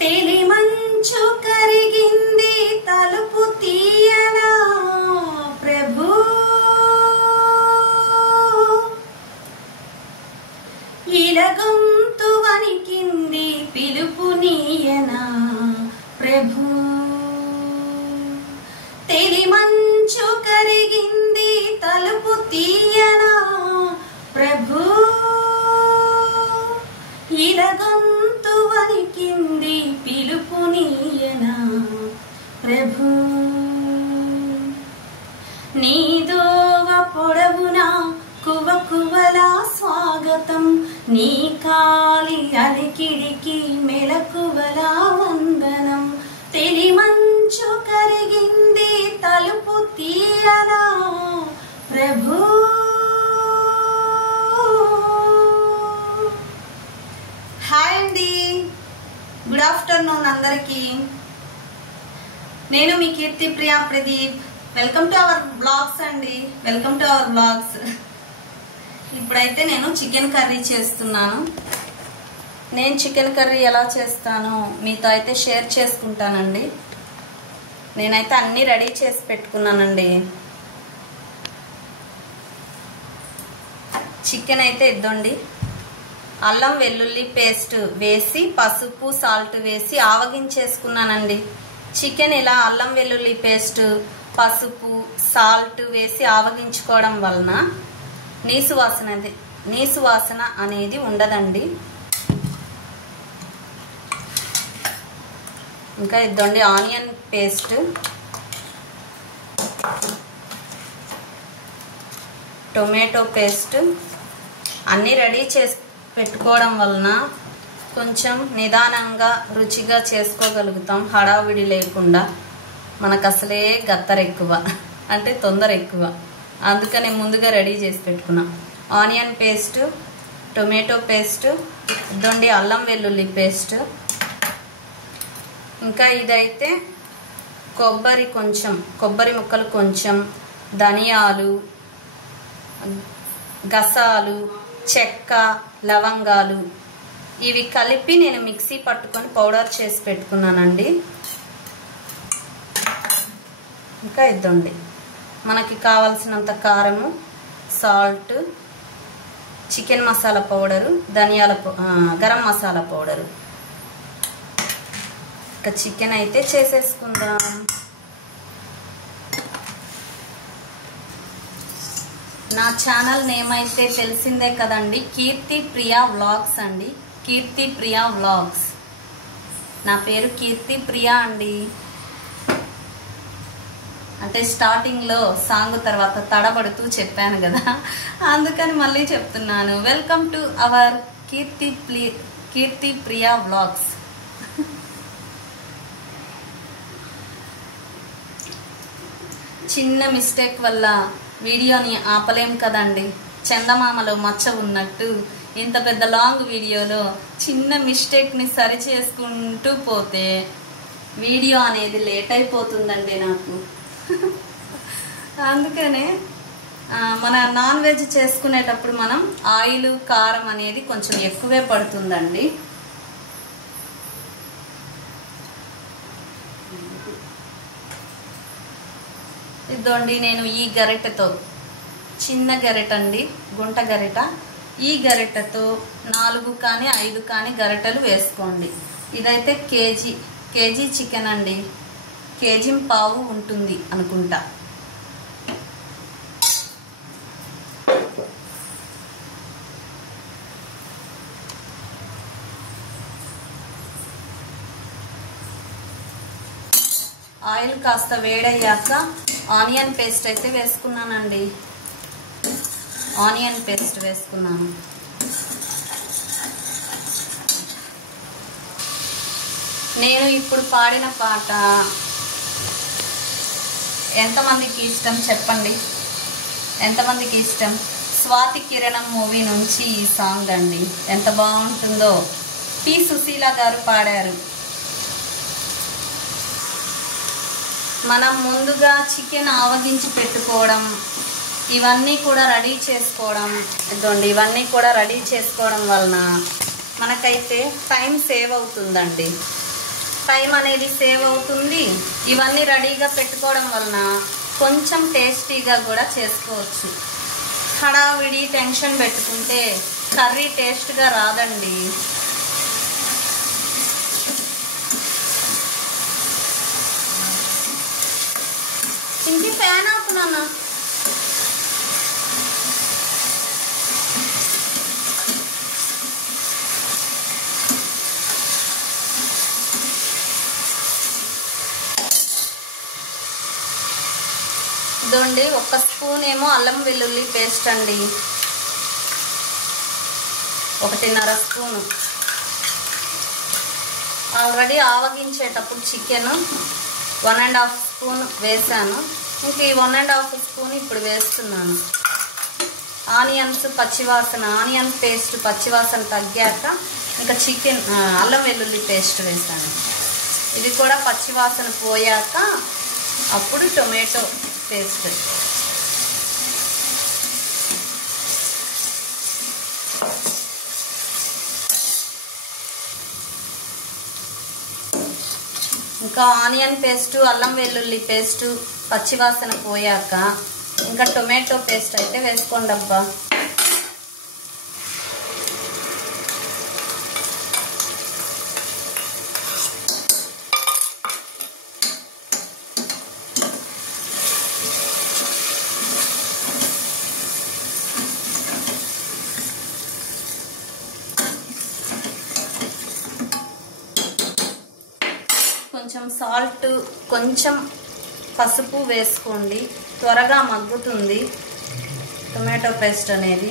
తెలిమంచు కరిగింది తలుపు తీయనా ప్రభు, ఇలగొంతు వణికింది పిలుపు నీయనా ప్రభు, తెలిమంచు కరిగింది తలుపు తీయనా ప్రభు, ఇలగొంతు వణికింది పిలుపు నీయనా ప్రభు, నీదోవ పొడవునా కువకువలా స్వాగతం, నీ కాలి అలికిడికి మెలకువలా వందనం, తెలిమంచు కరిగింది తలుపు తీయనా ప్రభు. హాయ్ అండి, గుడ్ ఆఫ్టర్నూన్ అందరికీ. నేను మీ Keerthi Priya Pradeep. Welcome to our blogs అండి, వెల్కమ్ టు అవర్ బ్లాగ్స్. ఇప్పుడైతే నేను చికెన్ కర్రీ చేస్తున్నాను. నేను చికెన్ కర్రీ ఎలా చేస్తానో మీతో అయితే షేర్ చేసుకుంటానండి. నేనైతే అన్నీ రెడీ చేసి పెట్టుకున్నానండి. చికెన్ అయితే ఇద్దండి, అల్లం వెల్లుల్లి పేస్ట్ వేసి పసుపు సాల్ట్ వేసి ఆవగించేసుకున్నానండి. చికెన్ ఇలా అల్లం వెల్లుల్లి పేస్ట్ పసుపు సాల్ట్ వేసి ఆవగించుకోవడం వలన నీసు వాసన అనేది ఉండదండి. ఇంకా ఇద్దండి ఆనియన్ పేస్ట్, టొమాటో పేస్ట్ అన్నీ రెడీ చేసి పెట్టుకోవడం వలన కొంచెం నిదానంగా రుచిగా చేసుకోగలుగుతాం, హడావిడి లేకుండా. మనకు అసలే గత్తర ఎక్కువ, అంటే తొందర ఎక్కువ, అందుకనే ముందుగా రెడీ చేసి పెట్టుకున్నాం. ఆనియన్ పేస్ట్, టొమాటో పేస్ట్, ఇద్దండి అల్లం వెల్లుల్లి పేస్ట్. ఇంకా ఇదైతే కొబ్బరి ముక్కలు కొంచెం, ధనియాలు, గసాలు, చెక్క, లవంగాలు ఇవి కలిపి నేను మిక్సీ పట్టుకొని పౌడర్ చేసి పెట్టుకున్నానండి. ఇంకా ఇద్దండి మనకి కావాల్సినంత కారము, salt, chicken masala powder, garam masala powder. ఇంకా చికెన్ అయితే చేసేసుకుందాం. నా ఛానల్ నేమ్ అయితే తెలిసిందే కదండి, కీర్తి ప్రియా వ్లాగ్స్ అండి. కీర్తి ప్రియా వ్లాగ్స్. నా పేరు కీర్తి ప్రియా అండి. అంటే స్టార్టింగ్లో సాంగ్ తర్వాత తడబడుతూ చెప్పాను కదా, అందుకని మళ్ళీ చెప్తున్నాను. Welcome to our Keerthi Priya vlogs. చిన్న మిస్టేక్ వల్ల వీడియోని ఆపలేం కదండి. చందమామలో మచ్చ ఉన్నట్టు ఇంత పెద్ద లాంగ్ వీడియోలో చిన్న మిస్టేక్ని సరి చేసుకుంటూ పోతే వీడియో అనేది లేట్ అయిపోతుందండి నాకు. అందుకనే మన నాన్ వెజ్ చేసుకునేటప్పుడు మనం ఆయిల్ కారం అనేది కొంచెం ఎక్కువే పడుతుందండి. ఇదండి నేను ఈ గరిటెతో, చిన్న గరిట అండి, గుంట గరిట, ఈ గరిటెతో 4 కానీ 5 కానీ గరిటెలు వేసుకోండి. ఇదైతే కేజీ చికెన్ అండి, కేజీ పావు ఉంటుంది అనుకుంటా. ఆయిల్ కాస్త వేడయ్యాక ఆనియన్ పేస్ట్ అయితే వేసుకున్నానండి. ఆనియన్ పేస్ట్ వేసుకున్నాను. నేను ఇప్పుడు పాడిన పాట ఎంతమందికి ఇష్టం చెప్పండి, ఎంతమందికి ఇష్టం? స్వాతి కిరణం మూవీ నుంచి ఈ సాంగ్ అండి, ఎంత బాగుంటుందో. పి సుశీల గారు పాడారు. మనం ముందుగా చికెన్ ఆవగించి పెట్టుకోవడం, ఇవన్నీ కూడా రెడీ చేసుకోవడం, ఇదండి ఇవన్నీ కూడా రెడీ చేసుకోవడం వలన మనకైతే టైం సేవ్ అవుతుందండి. టైం అనేది సేవ్ అవుతుంది. ఇవన్నీ రెడీగా పెట్టుకోవడం వలన కొంచెం టేస్టీగా కూడా చేసుకోవచ్చు. హడావిడి టెన్షన్ పెట్టుకుంటే కర్రీ టేస్ట్గా రాదండి. ఇంటి ఫ్యాన్ ఆపునా? ఇదండి 1 స్పూన్ ఏమో అల్లం వెల్లుల్లి పేస్ట్ అండి, 1.5 స్పూను. ఆల్రెడీ ఆవగించేటప్పుడు చికెన్ 1.5 స్పూన్ వేసాను. ఇంక ఈ 1.5 స్పూన్ ఇప్పుడు వేస్తున్నాను. ఆనియన్స్ పచ్చివాసన, ఆనియన్ పేస్ట్ పచ్చివాసన తగ్గాక ఇంకా చికెన్ అల్లం వెల్లుల్లి పేస్ట్ వేసాను. ఇది కూడా పచ్చివాసన పోయాక అప్పుడు టొమాటో పేస్ట్. ఇంకా ఆనియన్ పేస్ట్, అల్లం వెల్లుల్లి పేస్ట్ పచ్చివాసన పోయాక ఇంకా టొమాటో పేస్ట్ అయితే వేసుకోండి అబ్బా. కొంచెం సాల్ట్, కొంచెం పసుపు వేసుకోండి, త్వరగా మగ్గుతుంది టొమాటో పేస్ట్ అనేది.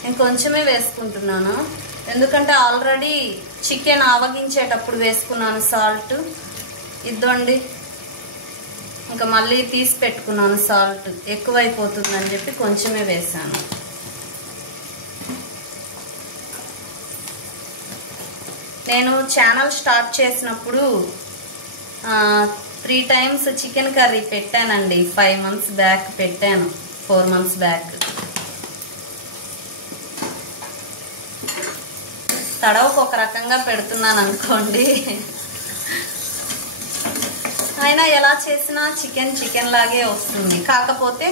నేను కొంచెమే వేసుకుంటున్నాను ఎందుకంటే ఆల్రెడీ చికెన్ ఆవగించేటప్పుడు వేసుకున్నాను సాల్ట్. ఇద్దండి ఇంకా మళ్ళీ తీసి పెట్టుకున్నాను, సాల్ట్ ఎక్కువైపోతుందని చెప్పి కొంచెమే వేసాను. నేను ఛానల్ స్టార్ట్ చేసినప్పుడు 3 టైమ్స్ చికెన్ కర్రీ పెట్టానండి. 5 మంత్స్ బ్యాక్ పెట్టాను, 4 మంత్స్ బ్యాక్. తడవకు ఒక రకంగా పెడుతున్నాను అనుకోండి. అయినా ఎలా చేసినా చికెన్ లాగే వస్తుంది. కాకపోతే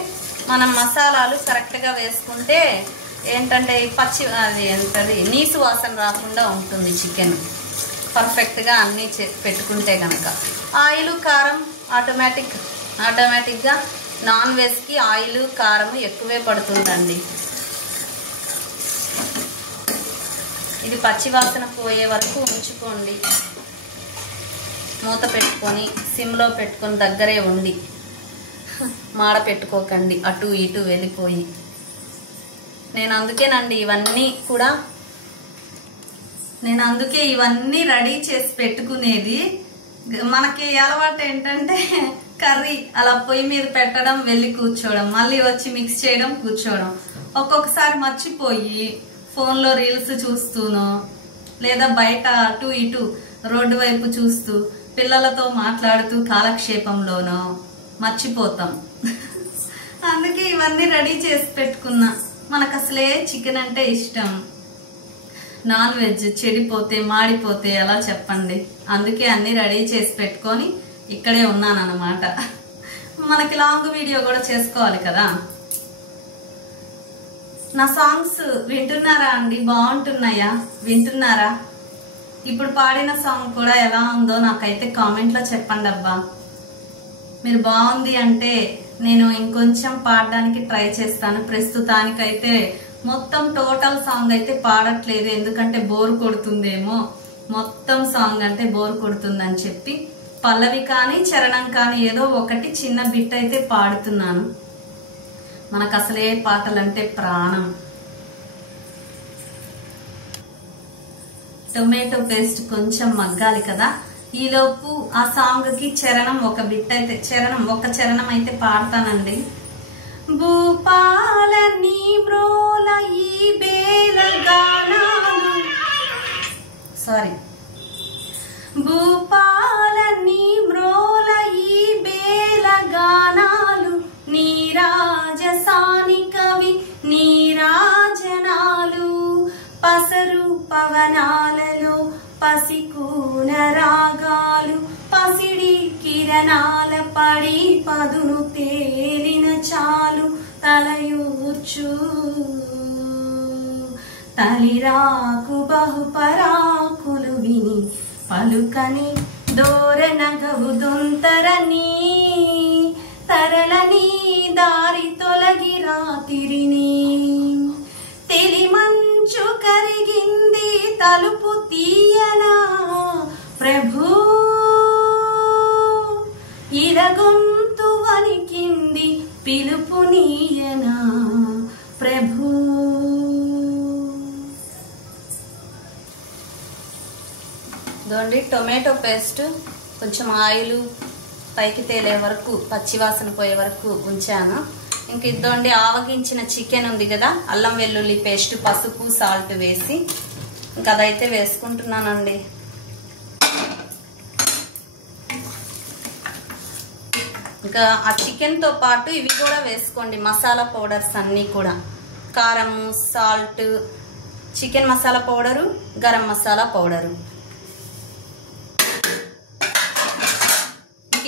మనం మసాలాలు కరెక్ట్గా వేసుకుంటే ఏంటంటే అది నీసు వాసన రాకుండా ఉంటుంది చికెన్, పర్ఫెక్ట్గా అన్నీ పెట్టుకుంటే కనుక. ఆయిల్, కారం ఆటోమేటిక్గా నాన్ వెజ్కి ఆయిల్, కారం ఎక్కువే పడుతుందండి. ఇది పచ్చివాసన పోయే వరకు ఉంచుకోండి. మూత పెట్టుకొని సిమ్లో పెట్టుకొని దగ్గరే ఉండి మాడ పెట్టుకోకండి అటు ఇటు వెళ్ళిపోయి. నేను అందుకే ఇవన్నీ రెడీ చేసి పెట్టుకునేది. మనకి అలవాటు ఏంటంటే కర్రీ అలా పొయ్యి మీద పెట్టడం, వెళ్ళి కూర్చోవడం, మళ్ళీ వచ్చి మిక్స్ చేయడం, కూర్చోవడం. ఒక్కొక్కసారి మర్చిపోయి ఫోన్లో రీల్స్ చూస్తూనో లేదా బయట అటు ఇటు రోడ్డు వైపు చూస్తూ పిల్లలతో మాట్లాడుతూ కాలక్షేపంలోనో మర్చిపోతాం. అందుకే ఇవన్నీ రెడీ చేసి పెట్టుకున్నా. మనకు అసలే చికెన్ అంటే ఇష్టం. నాన్ వెజ్ చెడిపోతే మాడిపోతే ఎలా చెప్పండి. అందుకే అన్ని రెడీ చేసి పెట్టుకొని ఇక్కడే ఉన్నాను అన్నమాట. మనకి లాంగ్ వీడియో కూడా చేసుకోవాలి కదా. నా సాంగ్స్ వింటున్నారా అండి? బాగుంటున్నాయా? వింటున్నారా? ఇప్పుడు పాడిన సాంగ్ కూడా ఎలా ఉందో నాకైతే కామెంట్లో చెప్పండి అబ్బా. మీరు బాగుంది అంటే నేను ఇంకొంచెం పాడడానికి ట్రై చేస్తాను. ప్రస్తుతానికైతే మొత్తం టోటల్ సాంగ్ అయితే పాడట్లేదు, ఎందుకంటే బోర్ కొడుతుందేమో. మొత్తం సాంగ్ అంటే బోర్ కొడుతుందని చెప్పి పల్లవి కానీ చరణం కానీ ఏదో ఒకటి చిన్న బిట్ అయితే పాడుతున్నాను. మనకు అసలే పాటలంటే ప్రాణం. టొమాటో పేస్ట్ కొంచెం మగ్గాలి కదా. ఈలోపు ఆ సాంగ్ కి చరణం ఒక చరణం అయితే పాడతానండి. భూపాల నీ మ్రోల ఈ బేల గానాలు, భూపాల నీ మ్రోల ఈ బేల గానాలు, నీ రాజసాని కవి నీరాజనాలు, పసరు పవనాలలో పసికూన రాగాలు పసిడి కిరణాల పడి పదును తేలిన చాలు తలయూర్చు తలిరాకు బహుపరాకులు విని పలుకని దోరనగవు దొంతరని తరలని దారి తొలగి రాతిరిని తెలిమంచు కరిగింది తలుపు తీయనా ప్రభు ఇరగొంతు వణికింది పిలుపు నీయనా ప్రభు. ఇదండి టొమాటో పేస్ట్ కొంచెం ఆయిల్ పైకి తేలే వరకు పచ్చివాసన పోయే వరకు ఉంచాను. ఇంక ఇదండి ఆవగించిన చికెన్ ఉంది కదా, అల్లం వెల్లుల్లి పేస్ట్ పసుపు సాల్ట్ వేసి ఇంకా అదైతే వేసుకుంటున్నానండి. ఇంకా ఆ చికెన్తో పాటు ఇవి కూడా వేసుకోండి, మసాలా పౌడర్స్ అన్నీ కూడా, కారం salt chicken masala powder garam masala powder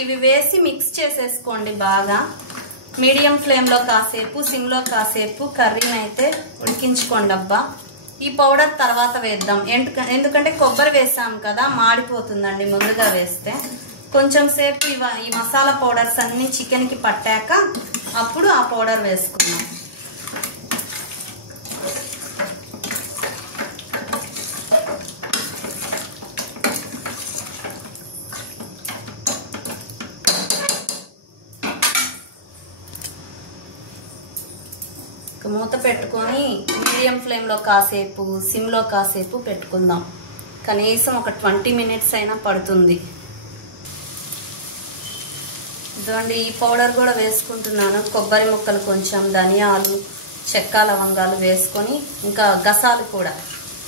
ఇవి వేసి మిక్స్ చేసేసుకోండి బాగా. మీడియం ఫ్లేమ్లో కాసేపు సిమ్లో కాసేపు కర్రీని అయితే ఉడికించుకోండి అబ్బా. ఈ పౌడర్ తర్వాత వేద్దాం, ఎందుకంటే కొబ్బరి వేసాం కదా మాడిపోతుందండి ముందుగా వేస్తే. కొంచెం సేపు ఈ మసాలా పౌడర్స్ అన్ని చికెన్కి పట్టాక అప్పుడు ఆ పౌడర్ వేసుకుందాం. మూత పెట్టుకొని మీడియం ఫ్లేమ్లో కాసేపు సిమ్లో కాసేపు పెట్టుకుందాం. కనీసం ఒక 20 మినిట్స్ అయినా పడుతుంది. ఇదండి ఈ పౌడర్ కూడా వేసుకుంటున్నాను. కొబ్బరి ముక్కలు కొంచెం, ధనియాలు, చెక్క లవంగాలు వేసుకొని ఇంకా గసాలు కూడా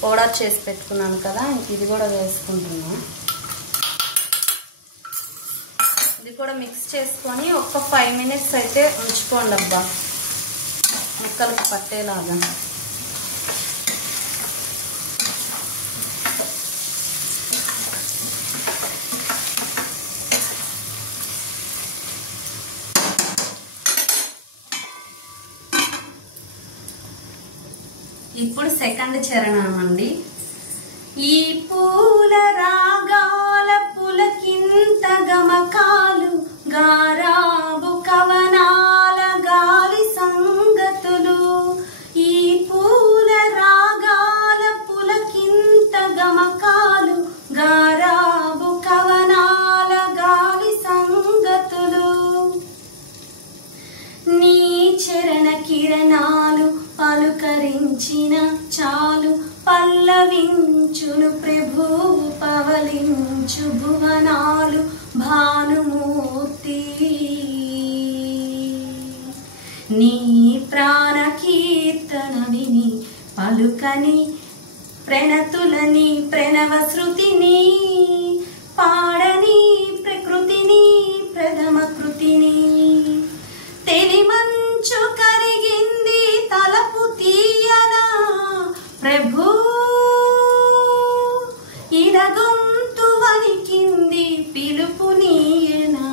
పౌడర్ చేసి పెట్టుకున్నాను కదా, ఇంక ఇది కూడా వేసుకుంటున్నాను. ఇది కూడా మిక్స్ చేసుకొని ఒక 5 మినిట్స్ అయితే ఉంచుకోండి అబ్బా ముక్కలకు పట్టేలాగా. ఇప్పుడు సెకండ్ చరణం అండి. ఈ పూల రాగాల పులకింత గమకాలు గారాబు కవనాల గాలి సంగతులు. ఈ పూల రాగాల పులకింత గమకాలు గారాబు కవనాల గాలి సంగతులు. నీ చరణ కిరణాలు పలుకరించిన చాలు పల్లవించును ప్రభువు పవలించు భువనాలు భానుమూర్తి. నీ ప్రాణ కీర్తన విని పలుకని ప్రణతులని ప్రణవ శృతిని పాడని ప్రకృతిని ప్రథమ కృతిని. తెలిమంచు కరిగింది తలపు తీయనా ప్రభు ఇరగొంతు వణికింది పిలుపు నీయనా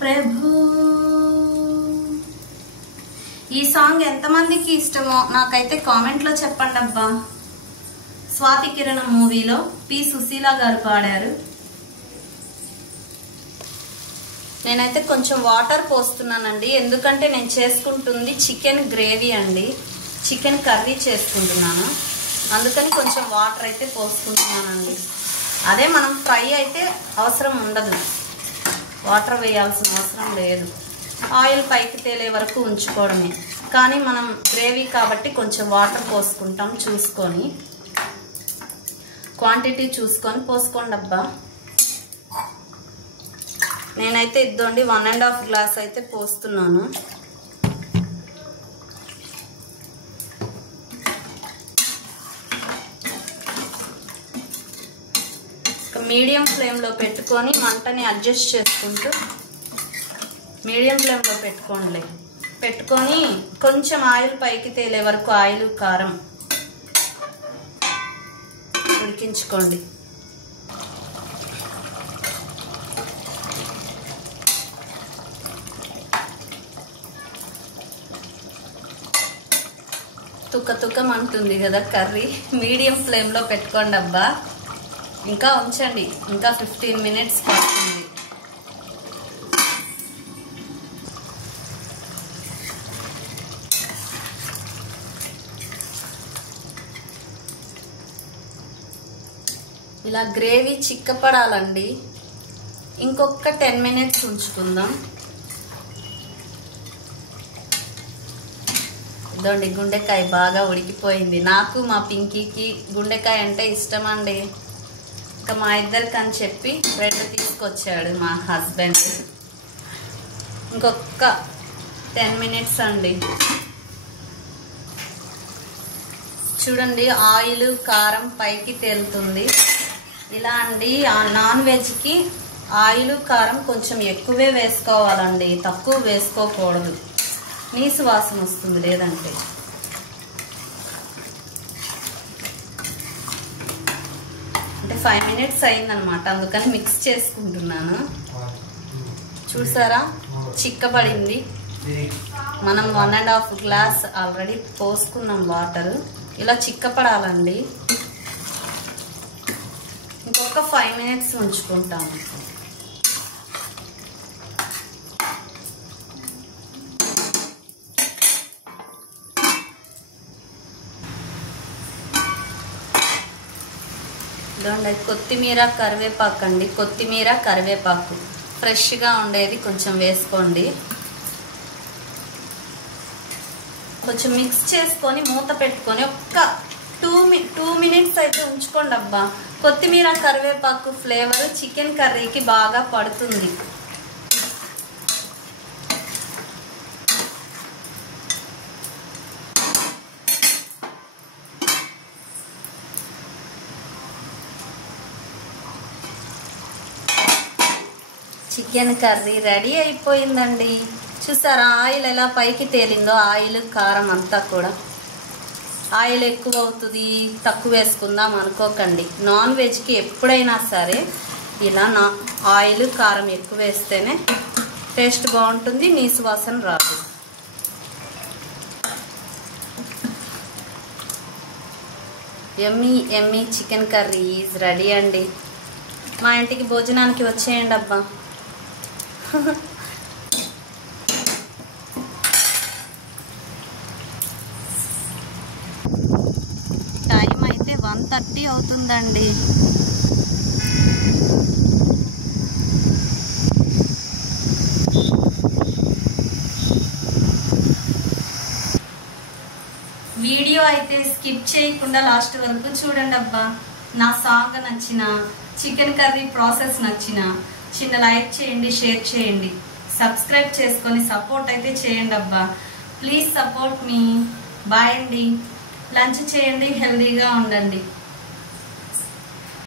ప్రభు. ఈ సాంగ్ ఎంతమందికి ఇష్టమో నాకైతే కామెంట్లో చెప్పండి అబ్బా. స్వాతి కిరణం మూవీలో పి సుశీల గారు పాడారు. నేనైతే కొంచెం వాటర్ పోస్తున్నానండి, ఎందుకంటే నేను చేసుకుంటుంది చికెన్ గ్రేవీ అండి, చికెన్ కర్రీ చేసుకుంటున్నాను, అందుకని కొంచెం వాటర్ అయితే పోసుకుంటున్నానండి. అదే మనం ఫ్రై అయితే అవసరం ఉండదు, వాటర్ వేయాల్సిన అవసరం లేదు, ఆయిల్ పైకి తేలే వరకు ఉంచుకోవడమే. కానీ మనం గ్రేవీ కాబట్టి కొంచెం వాటర్ పోసుకుంటాం, చూసుకొని క్వాంటిటీ చూసుకొని పోసుకోండి అబ్బా. నేనైతే ఇద్దండి 1.5 గ్లాస్ అయితే పోస్తున్నాను. మీడియం ఫ్లేమ్లో పెట్టుకొని మంటని అడ్జస్ట్ చేసుకుంటూ మీడియం ఫ్లేమ్లో పెట్టుకొని కొంచెం ఆయిల్ పైకి తేలే వరకు ఆయిల్ కారం ఉడికించుకోండి. తుకం అంటుంది కదా కర్రీ. మీడియం ఫ్లేమ్లో పెట్టుకోండి అబ్బా. ఇంకా ఉంచండి, ఇంకా 15 minutes పడుతుంది. ఇలా గ్రేవీ చిక్కపడాలండి. ఇంకొక 10 minutes ఉంచుకుందాం. ఇదండి గుండెకాయ బాగా ఉడికిపోయింది. నాకు మా పింకీకి గుండెకాయ అంటే ఇష్టం అండి. ఇంకా మా ఇద్దరికి అని చెప్పి 2 తీసుకొచ్చాడు మా హస్బెండ్. ఇంకొక 10 minutes అండి. చూడండి ఆయిల్ కారం పైకి తేలుతుంది. ఇలా అండి నాన్ వెజ్కి ఆయిల్ కారం కొంచెం ఎక్కువే వేసుకోవాలండి, తక్కువ వేసుకోకూడదు. నీసు వాసన వస్తుంది లేదంటే. అంటే 5 minutes అయిందనమాట, అందుకని మిక్స్ చేసుకుంటున్నాను. చూసారా చిక్కబడింది. మనం 1.5 glass ఆల్రెడీ పోసుకున్నాం వాటర్. ఇలా చిక్కపడాలండి. ఇంకొక 5 minutes ఉంచుకుంటాము. ఇదండి కొత్తిమీర కరివేపాకు అండి. కొత్తిమీర కరివేపాకు ఫ్రెష్గా ఉండేది కొంచెం వేసుకోండి. కొంచెం మిక్స్ చేసుకొని మూత పెట్టుకొని ఒక్క 2 minutes అయితే ఉంచుకోండి అబ్బా. కొత్తిమీర కరివేపాకు ఫ్లేవర్ చికెన్ కర్రీకి బాగా పడుతుంది. చికెన్ కర్రీ రెడీ అయిపోయిందండి. చూసారా ఆయిల్ ఎలా పైకి తేలిందో. ఆయిల్ కారం అంతా కూడా. ఆయిల్ ఎక్కువ అవుతుంది తక్కువ వేసుకుందాం అనుకోకండి. నాన్ వెజ్కి ఎప్పుడైనా సరే ఇలా ఆయిల్ కారం ఎక్కువ వేస్తేనే టేస్ట్ బాగుంటుంది, నీసు వాసన రాదు. Emmy chicken curry is ready అండి. మా ఇంటికి భోజనానికి వచ్చేయండి అబ్బా. టైం అయితే 1:30 అవుతుందండి. వీడియో అయితే స్కిప్ చేయకుండా లాస్ట్ వరకు చూడండి అబ్బా. నా సాంగ్ నచ్చిన, చికెన్ కర్రీ ప్రాసెస్ నచ్చిన చిన్న లైక్ చేయండి, షేర్ చేయండి, సబ్స్క్రైబ్ చేసుకొని సపోర్ట్ అయితే చేయండి అబ్బా. Please support me. బాయ్ అండి. లంచ్ చేయండి, హెల్దీగా ఉండండి.